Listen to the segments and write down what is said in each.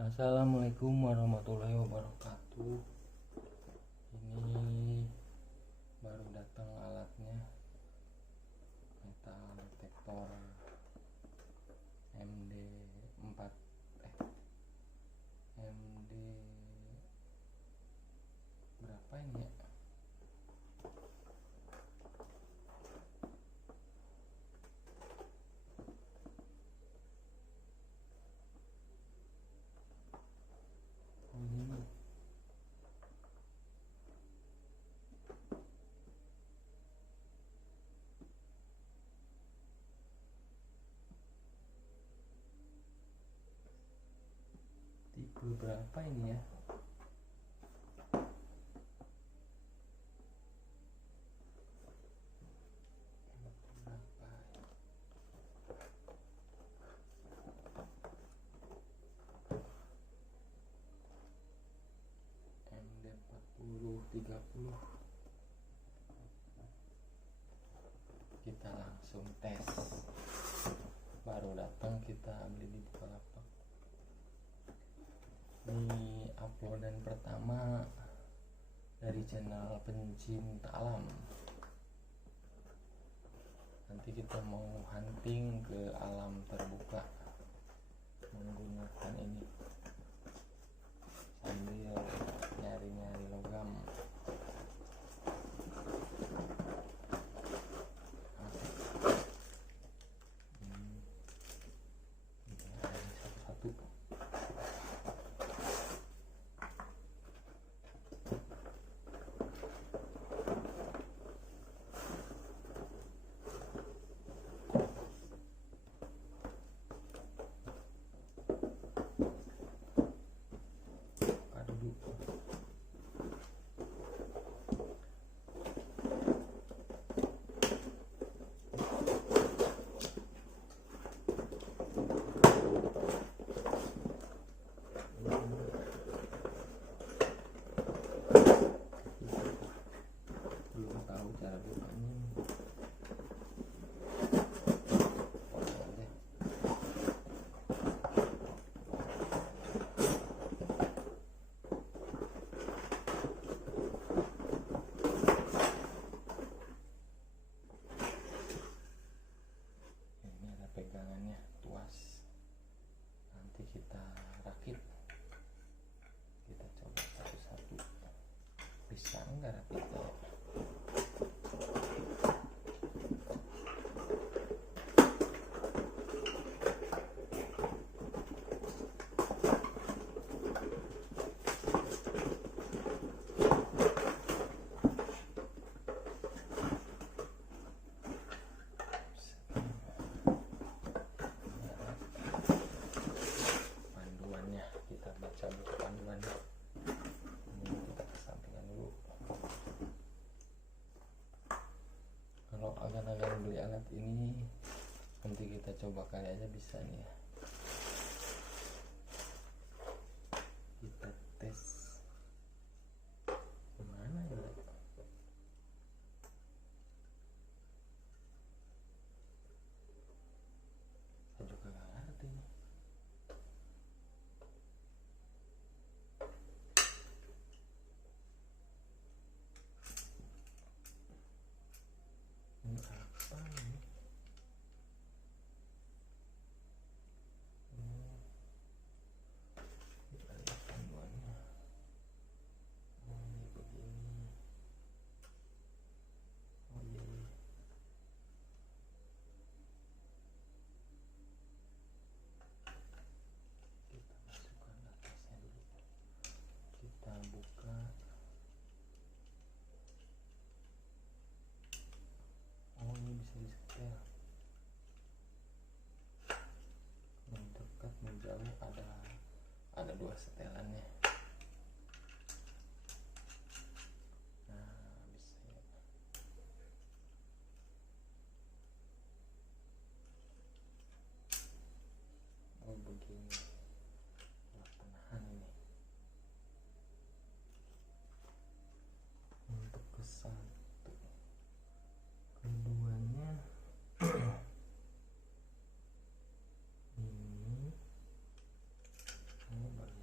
Assalamualaikum warahmatullahi wabarakatuh. Ini baru datang alatnya, metal detektor MD4 MD berapa ini ya? Ini tipe berapa ini ya? MD4030. Kita langsung tes. Baru datang, kita beli di Bukalapak. Ini uploadan pertama dari channel pencinta alam. Nanti kita mau hunting ke alam terbuka menggunakan ini sambil nyari-nyari logam. Satu-satu. Belum tahu cara bukanya. Ini ada pegangannya, tuas. Nanti kita rakit. Kita coba satu-satu. Bisa enggak rakitnya? Panduannya, kita baca buku panduannya. Ini kita kesampingan dulu. Kalau agan-agan beli alat ini, nanti kita coba kali aja bisa nih ya. Kita tes. Gimana ya? Saya juga gak ngerti nih. Ini apa ini? Kita lihat panduannya. Oh, ini begini. Oh iya. Kita masukkan atasnya dulu. Kita buka. Oh, ini bisa disetel. Mendekat, menjauh, ada dua setelannya. Nah, bisa ya. Oh, begini. Buat penahan ini. Untuk ke satu. Keduanya ini bagian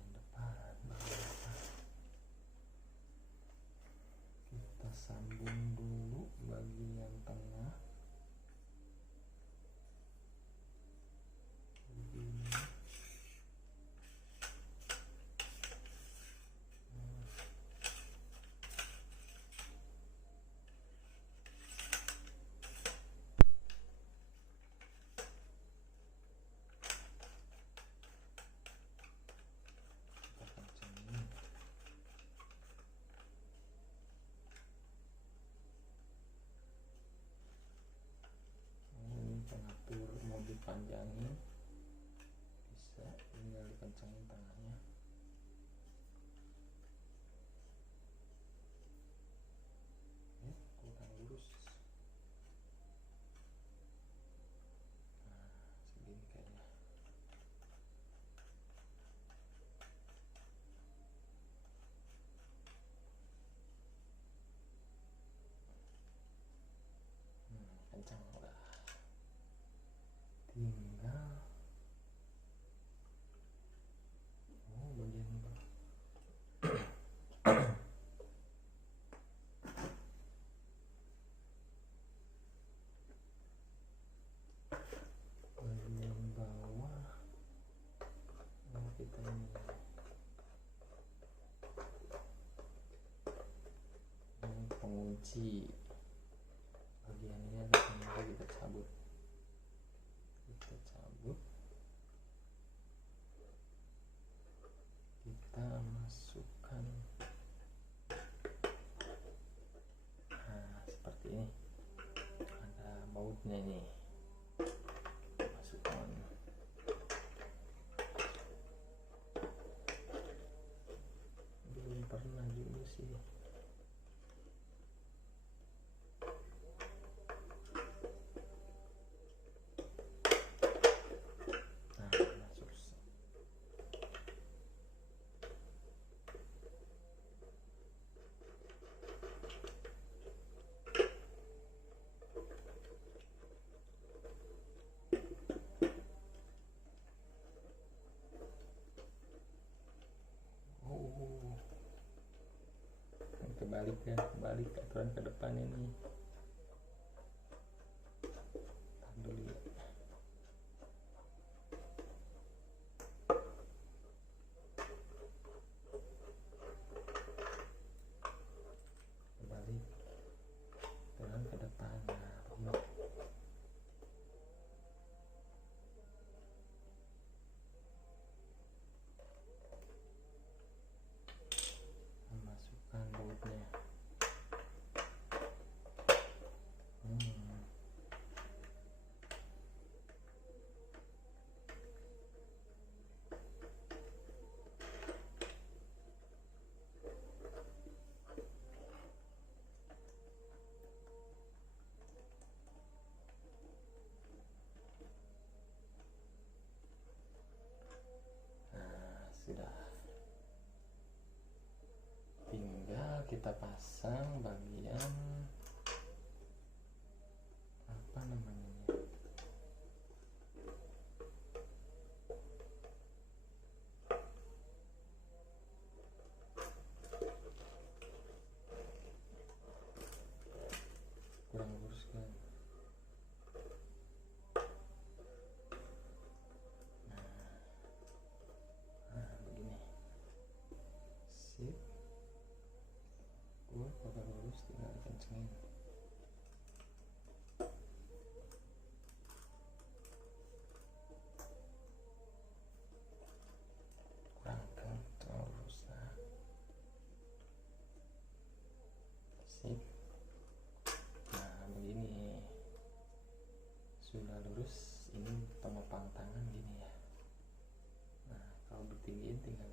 panjangin, bisa tinggal dikencangin tangannya. Kurang lurus. Nah, segini kayaknya. Kencang udah. Tinggal bagian bawah. Bagian bawah kita ini pengunci. Bagian ini ada pengunci, kita cabut. Kita masukkan, nah seperti ini, ada bautnya nih, masukkan. Belum pernah juga sih. Kebalik aturan ke depan ini. Tahan dulu ya. Kebalik aturan ke depan. Nah, begini. Masukkan bautnya. Sudah, tinggal kita pasang bagian apa namanya, kurang lurus kan. Kalau lurus tinggal dikencengin. Kurang lurus lah. Sip. Nah begini, sudah lurus. Ini pengepang tangan gini ya. Nah kalau ditinggiin tinggal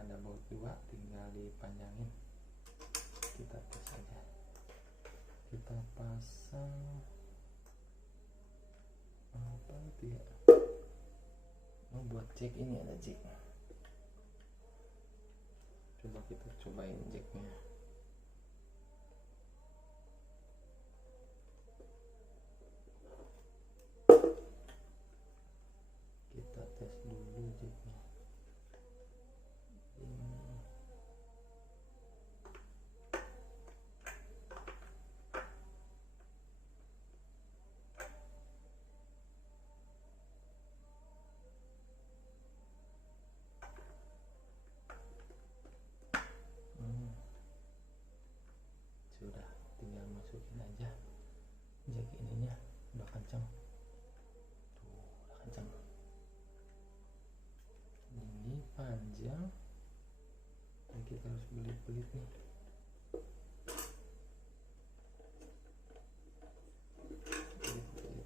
ada baut 2, tinggal dipanjangin. Kita tes aja, kita pasang apa itu ya, buat jack ini ada jack. Coba kita cobain jacknya. Kita tes dulu jacknya. Sudah, tinggal masukin aja jack ininya. Udah kencang tuh, udah kencang. Ini panjang, dan kita harus belit-belit nih. Belit-belit.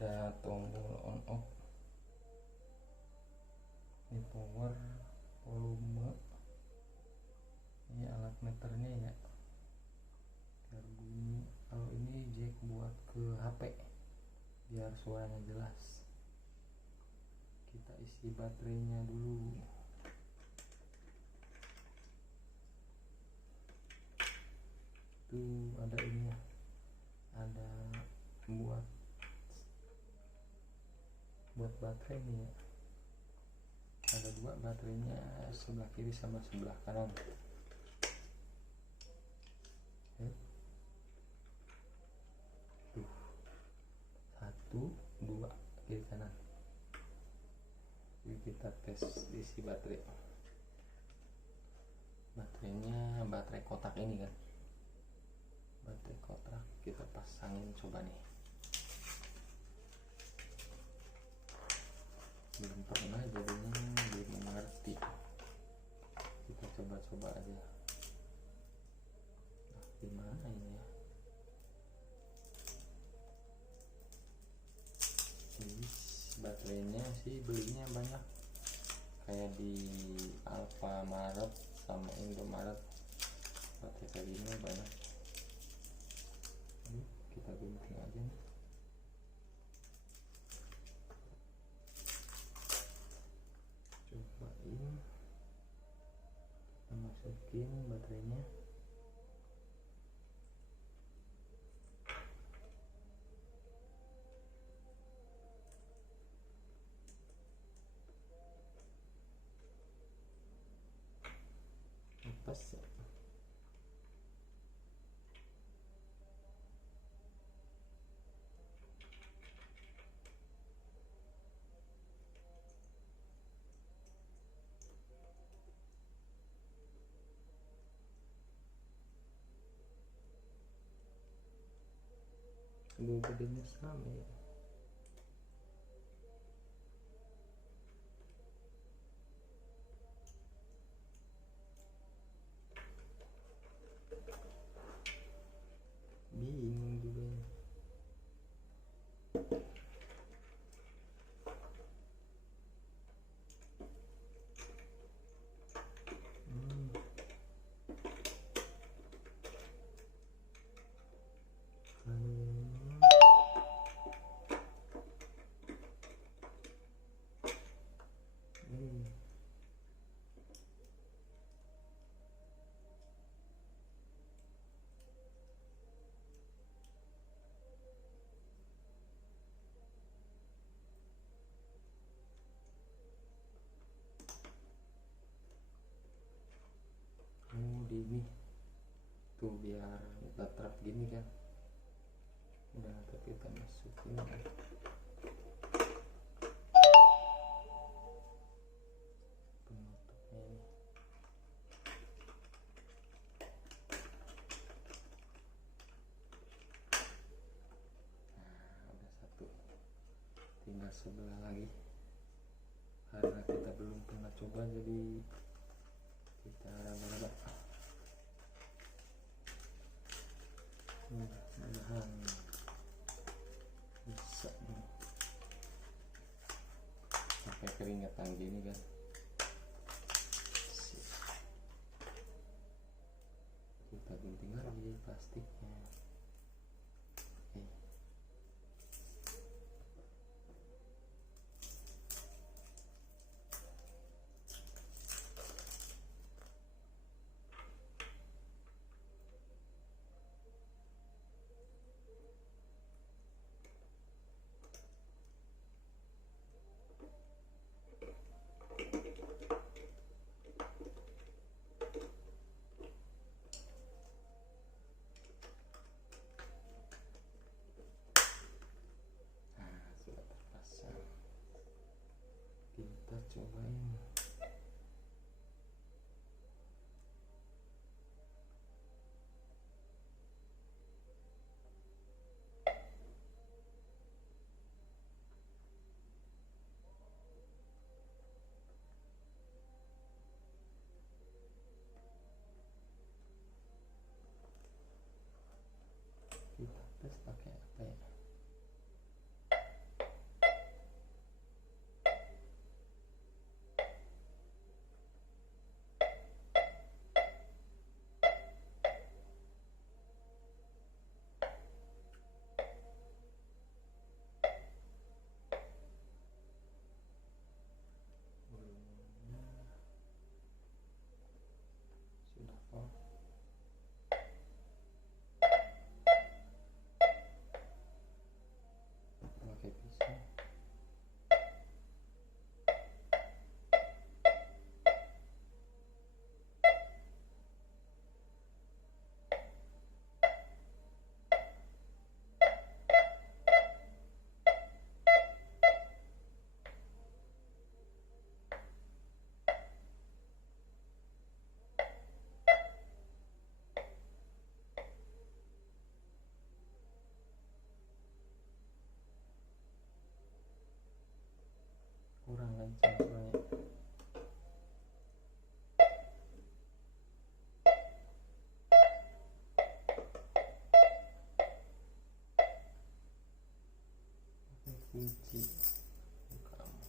ada tombol on off, ini power, volume, ini alat meternya ya biar bunyi. Kalau ini jack buat ke HP biar suaranya jelas. Kita isi baterainya dulu. Tuh ada ini, ada buat baterai nih ya. Ada dua baterainya, sebelah kiri sama sebelah kanan. Tuh, 1, 2 kiri kanan. Jadi kita tes isi baterai. Baterainya baterai kotak ini kan, baterai kotak. Kita pasangin coba nih. Belum pernah jadinya belum mengerti. Kita coba-coba aja. Nah, gimana ini ya? Ini baterainya sih belinya banyak, kayak di Alfamaret sama Indomaret. Baterai kayak gini banyak. Kita gunting aja nih. Cobain, kita masukin baterainya. Lepas ya. Aduh, gedenya sama ya. Bingung juga ini. Di ini tuh biar tetap gini kan. Udah, nanti kita masukin kan. Penutupnya ini. Nah, udah satu, tinggal sebelah lagi. Karena kita belum pernah coba jadi kita raba-raba. Mudah-mudahan bisa nih. Sampai keringetan gini kan. Kita gunting lagi plastiknya. sensornya. Kunci kamu.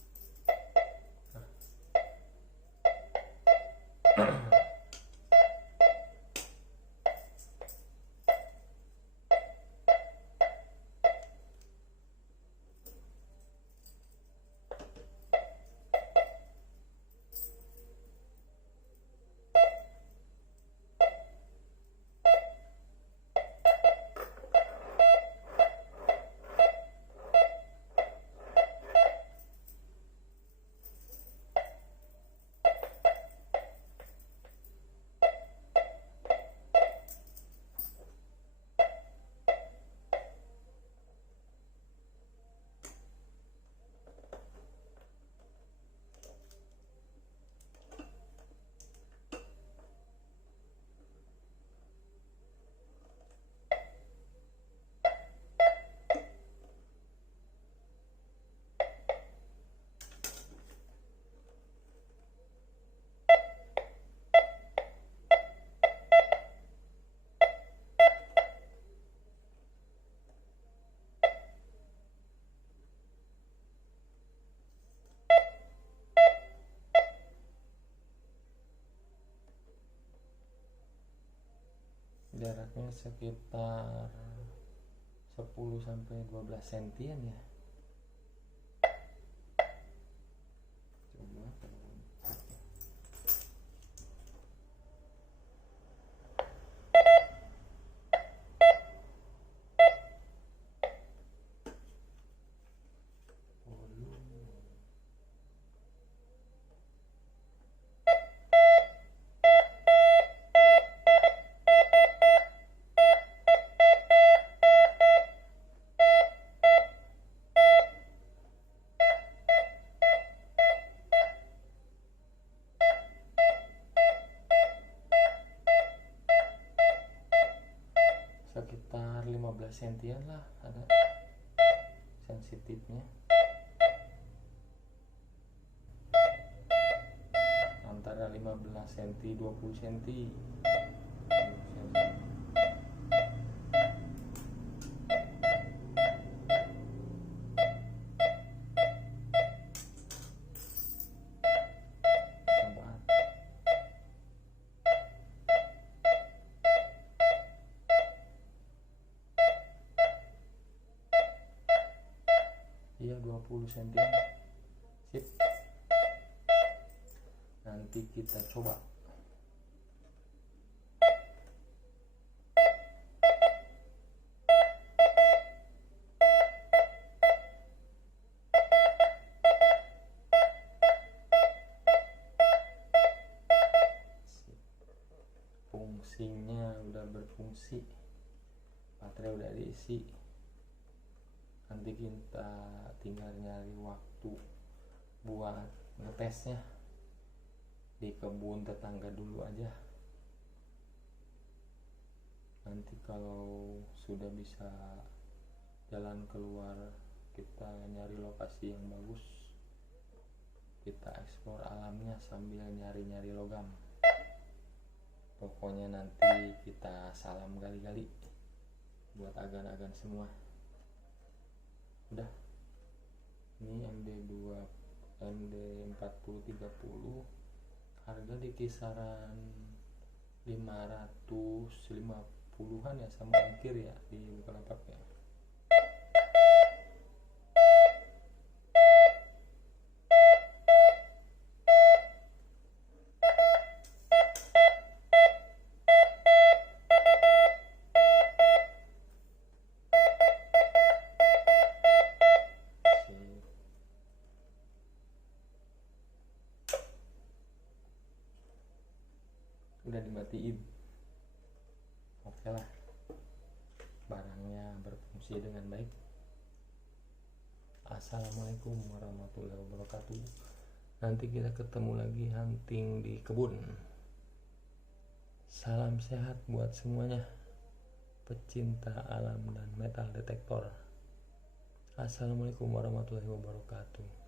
Jaraknya sekitar 10-12 sentian ya. Coba sekitar 15 sentian lah, ada sensitifnya antara 15 cm 20 cm. Iya 20 cm. Sip. Nanti kita coba. Fungsinya udah berfungsi, baterai udah diisi. Nanti kita tinggal nyari waktu buat ngetesnya di kebun tetangga dulu aja. Nanti kalau sudah bisa jalan keluar, kita nyari lokasi yang bagus, kita eksplor alamnya sambil nyari-nyari logam. Pokoknya nanti kita salam gali-gali buat agan-agan semua. Udah, ini MD4030 harga di kisaran 550-an ya, sama ongkir ya di Bukalapak ya. Udah dimatiin. Oke lah, barangnya berfungsi dengan baik. Assalamualaikum warahmatullahi wabarakatuh. Nanti kita ketemu lagi hunting di kebun. Salam sehat buat semuanya, pecinta alam dan metal detektor. Assalamualaikum warahmatullahi wabarakatuh.